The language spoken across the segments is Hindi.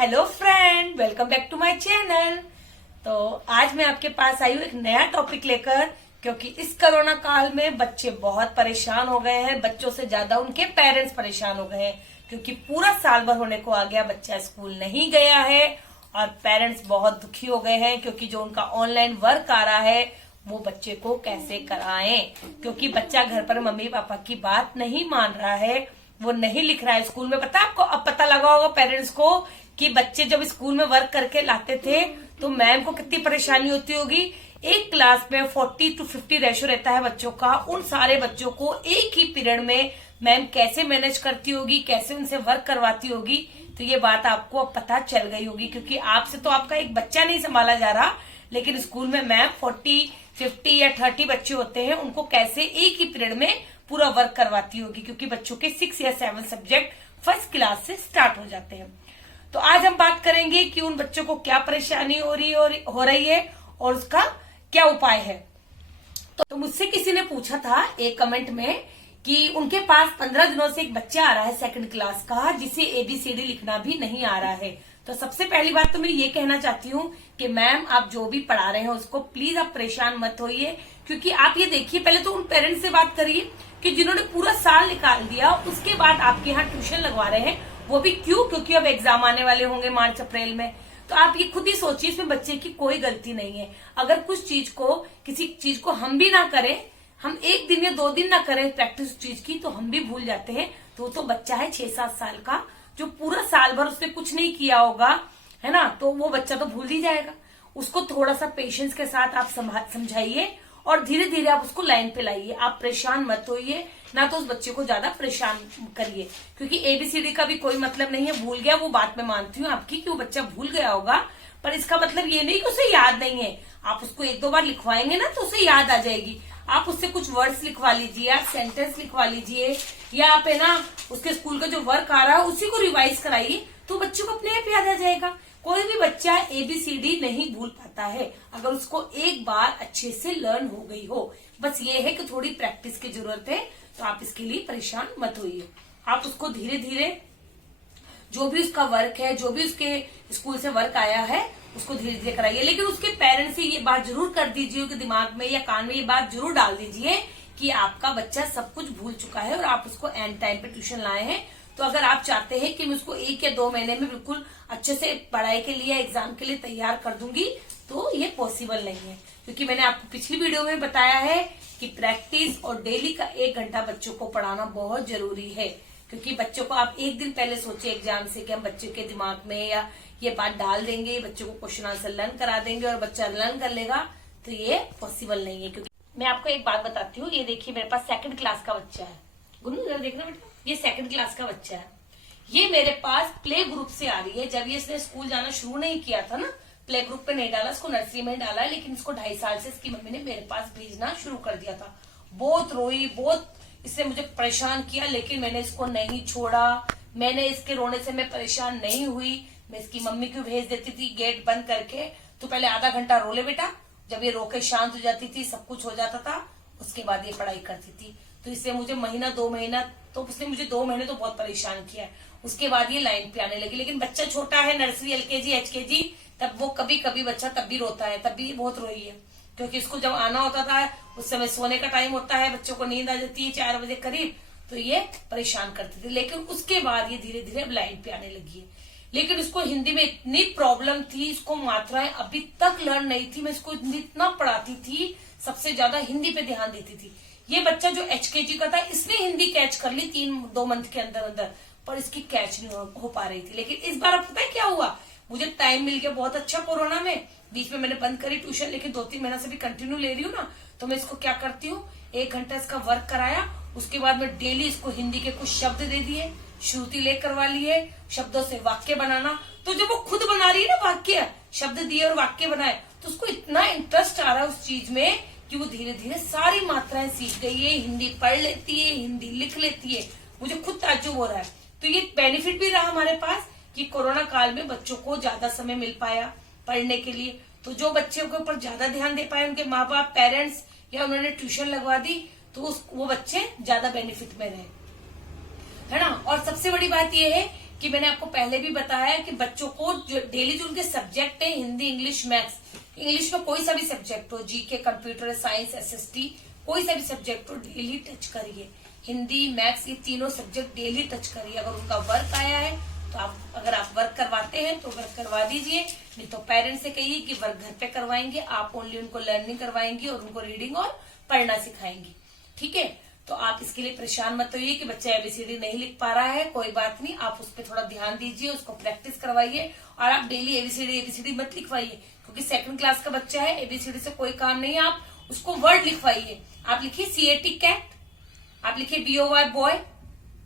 Hello friend, welcome back to my channel. तो आज मैं आपके पास आई हूँ एक नया टॉपिक लेकर, क्योंकि इस कोरोना काल में बच्चे बहुत परेशान हो गए हैं। बच्चों से ज्यादा उनके पेरेंट्स परेशान हो गए हैं, क्योंकि पूरा साल भर होने को आ गया, बच्चा स्कूल नहीं गया है और पेरेंट्स बहुत दुखी हो गए हैं, क्योंकि जो उनका ऑनलाइन वर्क आ रहा है वो बच्चे को कैसे कराएं, क्योंकि बच्चा घर पर मम्मी पापा की बात नहीं मान रहा है, वो नहीं लिख रहा है स्कूल में। पता आपको, अब पता लगा होगा पेरेंट्स को कि बच्चे जब स्कूल में वर्क करके लाते थे तो मैम को कितनी परेशानी होती होगी। एक क्लास में 40-50 रेशो रहता है बच्चों का, उन सारे बच्चों को एक ही पीरियड में मैम कैसे मैनेज करती होगी, कैसे उनसे वर्क करवाती होगी। तो ये बात आपको अब पता चल गई होगी, क्योंकि आपसे तो आपका एक बच्चा नहीं संभाला जा रहा, लेकिन स्कूल में मैम 40-50 या 30 बच्चे होते हैं, उनको कैसे एक ही पीरियड में पूरा वर्क करवाती होगी, क्योंकि बच्चों के 6 या 7 सब्जेक्ट फर्स्ट क्लास से स्टार्ट हो जाते हैं। तो आज हम बात करेंगे कि उन बच्चों को क्या परेशानी हो रही है और उसका क्या उपाय है। तो मुझसे किसी ने पूछा था एक कमेंट में कि उनके पास 15 दिनों से एक बच्चा आ रहा है 2nd क्लास का, जिसे ABCD लिखना भी नहीं आ रहा है। तो सबसे पहली बात तो मैं ये कहना चाहती हूँ कि मैम आप जो भी पढ़ा रहे हैं उसको प्लीज आप परेशान मत होइए, क्योंकि आप ये देखिए, पहले तो उन पेरेंट्स से बात करिए कि जिन्होंने पूरा साल निकाल दिया, उसके बाद आपके यहाँ ट्यूशन लगवा रहे हैं। वो भी क्यों? क्योंकि अब एग्जाम आने वाले होंगे मार्च अप्रैल में। तो आप ये खुद ही सोचिए, इसमें बच्चे की कोई गलती नहीं है। अगर कुछ चीज को, किसी चीज को हम भी ना करें, हम 1 दिन या 2 दिन ना करें प्रैक्टिस चीज की, तो हम भी भूल जाते हैं। तो बच्चा है 6-7 साल का, जो पूरा साल भर उसने कुछ नहीं किया होगा, है ना, तो वो बच्चा तो भूल ही जाएगा। उसको थोड़ा सा पेशेंस के साथ आप समझाइए और धीरे धीरे आप उसको लाइन पे लाइए। आप परेशान मत होइए, ना तो उस बच्चे को ज्यादा परेशान करिए, क्योंकि ABCD का भी कोई मतलब नहीं है। भूल गया, वो बात मैं मानती हूँ आपकी कि वो बच्चा भूल गया होगा, पर इसका मतलब ये नहीं कि उसे याद नहीं है। आप उसको 1-2 बार लिखवाएंगे ना तो उसे याद आ जाएगी। आप उससे कुछ वर्ड्स लिखवा लीजिए, आप सेंटेंस लिखवा लीजिए, या आप है ना उसके स्कूल का जो वर्क आ रहा है उसी को रिवाइज कराइए, तो बच्चे को अपने आप याद आ जाएगा। कोई भी बच्चा ABCD नहीं भूल पाता है अगर उसको एक बार अच्छे से लर्न हो गई हो। बस ये है कि थोड़ी प्रैक्टिस की जरूरत है, तो आप इसके लिए परेशान मत होइए। आप उसको धीरे धीरे जो भी उसका वर्क है, जो भी उसके स्कूल से वर्क आया है, उसको धीरे धीरे कराइए। लेकिन उसके पेरेंट्स से ये बात जरूर कर दीजिए कि दिमाग में या कान में ये बात जरूर डाल दीजिए कि आपका बच्चा सब कुछ भूल चुका है और आप उसको एंड टाइम पे ट्यूशन लाए हैं। तो अगर आप चाहते हैं कि मैं उसको 1 या 2 महीने में बिल्कुल अच्छे से पढ़ाई के लिए, एग्जाम के लिए तैयार कर दूंगी, तो ये पॉसिबल नहीं है। क्योंकि मैंने आपको पिछली वीडियो में बताया है कि प्रैक्टिस और डेली का 1 घंटा बच्चों को पढ़ाना बहुत जरूरी है। क्योंकि बच्चों को आप 1 दिन पहले सोचिए एग्जाम से कि हम बच्चे के दिमाग में या ये बात डाल देंगे, बच्चों को क्वेश्चन आंसर लर्न करा देंगे और बच्चा लर्न कर लेगा, तो ये पॉसिबल नहीं है। क्योंकि मैं आपको एक बात बताती हूँ, ये देखिए मेरे पास 2nd क्लास का बच्चा है। गुन्नू जरा देखना बेटा, ये 2nd क्लास का बच्चा है। ये मेरे पास प्ले ग्रुप से आ रही है। जब ये इसने स्कूल जाना शुरू नहीं किया था ना, प्ले ग्रुप पे नहीं डाला, इसको नर्सरी में डाला है, लेकिन इसको 2.5 साल से इसकी मम्मी ने मेरे पास भेजना शुरू कर दिया था। बहुत रोई, बहुत इसने मुझे परेशान किया, लेकिन मैंने इसको नहीं छोड़ा। मैंने इसके रोने से मैं परेशान नहीं हुई। मैं इसकी मम्मी को भेज देती थी गेट बंद करके, तो पहले आधा घंटा रो ले बेटा। जब ये रो के शांत हो जाती थी, सब कुछ हो जाता था, उसके बाद ये पढ़ाई करती थी। तो इससे मुझे महीना 2 महीना, तो उसने मुझे 2 महीने तो बहुत परेशान किया है। उसके बाद ये लाइन पे आने लगी। लेकिन बच्चा छोटा है, नर्सरी, LKG, HKG, तब वो कभी कभी बच्चा तब भी रोता है, तब भी बहुत रोई है, क्योंकि इसको जब आना होता था उस समय सोने का टाइम होता है, बच्चों को नींद आ जाती है 4 बजे करीब, तो ये परेशान करती थी। लेकिन उसके बाद ये धीरे धीरे अब लाइन पे आने लगी है। लेकिन इसको हिंदी में इतनी प्रॉब्लम थी, इसको मात्राएं अभी तक लर्न नहीं थी। मैं इसको इतना पढ़ाती थी, सबसे ज्यादा हिंदी पे ध्यान देती थी। ये बच्चा जो HKG का था, इसने हिंदी कैच कर ली 2 मंथ के अंदर अंदर, पर इसकी कैच नहीं हो पा रही थी। लेकिन इस बार अब पता है क्या हुआ, मुझे टाइम मिल गया बहुत अच्छा। कोरोना में बीच में मैंने बंद करी ट्यूशन, लेकिन 2-3 महीना से भी कंटिन्यू ले रही हूँ ना, तो मैं इसको क्या करती हूँ, 1 घंटा इसका वर्क कराया, उसके बाद में डेली इसको हिंदी के कुछ शब्द दे दिए, श्रुति ले करवा लिए, शब्दों से वाक्य बनाना। तो जब वो खुद बना रही है ना वाक्य, शब्द दिए और वाक्य बनाए, तो उसको इतना इंटरेस्ट आ रहा है उस चीज में कि वो धीरे धीरे सारी मात्राएं सीख गई है, हिंदी पढ़ लेती है, हिंदी लिख लेती है। मुझे खुद ताज्जुब हो रहा है। तो ये बेनिफिट भी रहा हमारे पास कि कोरोना काल में बच्चों को ज्यादा समय मिल पाया पढ़ने के लिए। तो जो बच्चे के ऊपर ज्यादा ध्यान दे पाए, उनके माँ बाप, पेरेंट्स, या उन्होंने ट्यूशन लगवा दी, तो वो बच्चे ज्यादा बेनिफिट में रहे, है ना। और सबसे बड़ी बात यह है कि मैंने आपको पहले भी बताया कि बच्चों को जो डेली जो उनके सब्जेक्ट है, हिंदी, इंग्लिश, मैथ्स, इंग्लिश में कोई सा भी सब्जेक्ट हो, जीके, कंप्यूटर साइंस, एसएसटी, कोई सा भी सब्जेक्ट हो, डेली टच करिए। हिंदी, मैथ्स, ये तीनों सब्जेक्ट डेली टच करिए। अगर उनका वर्क आया है तो अगर आप वर्क करवाते हैं तो वर्क करवा दीजिए, नहीं तो पेरेंट्स से कहिए कि वर्क घर पे करवाएंगे, आप ओनली उनको लर्निंग करवाएंगे और उनको रीडिंग और पढ़ना सिखाएंगे। ठीक है, तो आप इसके लिए परेशान मत होइए कि बच्चा एबीसीडी नहीं लिख पा रहा है, कोई बात नहीं, आप उस पर थोड़ा ध्यान दीजिए, उसको प्रैक्टिस करवाइए। और आप डेली एबीसीडी मत लिखवाइए, क्योंकि 2nd क्लास का बच्चा है, एबीसीडी से कोई काम नहीं है। आप उसको वर्ड लिखवाइए। आप लिखिए CAT कैट, आप लिखिए BOY बॉय।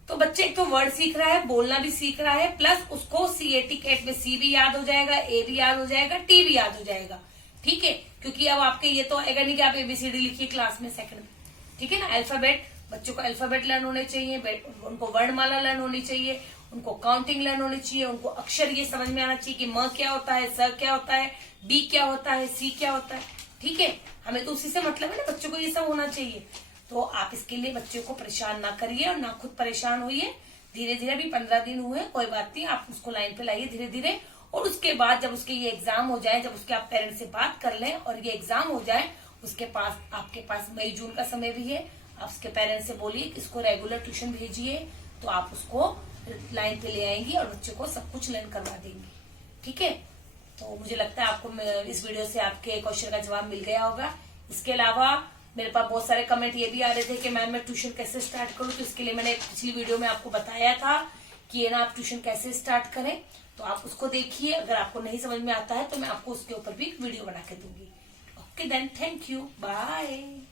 तो बच्चे एक तो वर्ड सीख रहा है, बोलना भी सीख रहा है, प्लस उसको CAT कैट में C भी याद हो जाएगा, A भी याद हो जाएगा, T भी याद हो जाएगा। ठीक है, क्योंकि अब आपके ये तो आएगा नहीं कि आप एबीसीडी लिखिए क्लास में 2nd में। ठीक है ना, अल्फाबेट, बच्चों को अल्फाबेट लर्न होने चाहिए, उनको वर्णमाला लर्न होनी चाहिए, उनको काउंटिंग लर्न होनी चाहिए, उनको अक्षर ये समझ में आना चाहिए कि म क्या होता है, स क्या होता है, B क्या होता है, C क्या होता है। ठीक है, हमें तो उसी से मतलब है ना, बच्चों को ये सब होना चाहिए। तो आप इसके लिए बच्चों को परेशान ना करिए और ना खुद परेशान होइए। धीरे धीरे, अभी 15 दिन हुए, कोई बात नहीं, आप उसको लाइन पे लाइए धीरे धीरे। और उसके बाद जब उसके ये एग्जाम हो जाए, जब उसके आप पेरेंट्स से बात कर लें और ये एग्जाम हो जाए, उसके पास आपके पास मई जून का समय भी है। आप उसके पेरेंट्स से बोलिए कि इसको रेगुलर ट्यूशन भेजिए, तो आप उसको लाइन पे ले आएंगी और बच्चे को सब कुछ लर्न करवा देंगी। ठीक है, तो मुझे लगता है आपको इस वीडियो से आपके क्वेश्चन का जवाब मिल गया होगा। इसके अलावा मेरे पास बहुत सारे कमेंट ये भी आ रहे थे कि मैम मैं ट्यूशन कैसे स्टार्ट करूं, तो इसके लिए मैंने पिछली वीडियो में आपको बताया था कि ये ना आप ट्यूशन कैसे स्टार्ट करें, तो आप उसको देखिए। अगर आपको नहीं समझ में आता है तो मैं आपको उसके ऊपर भी वीडियो बना के दूंगी। Okay then, thank you, bye.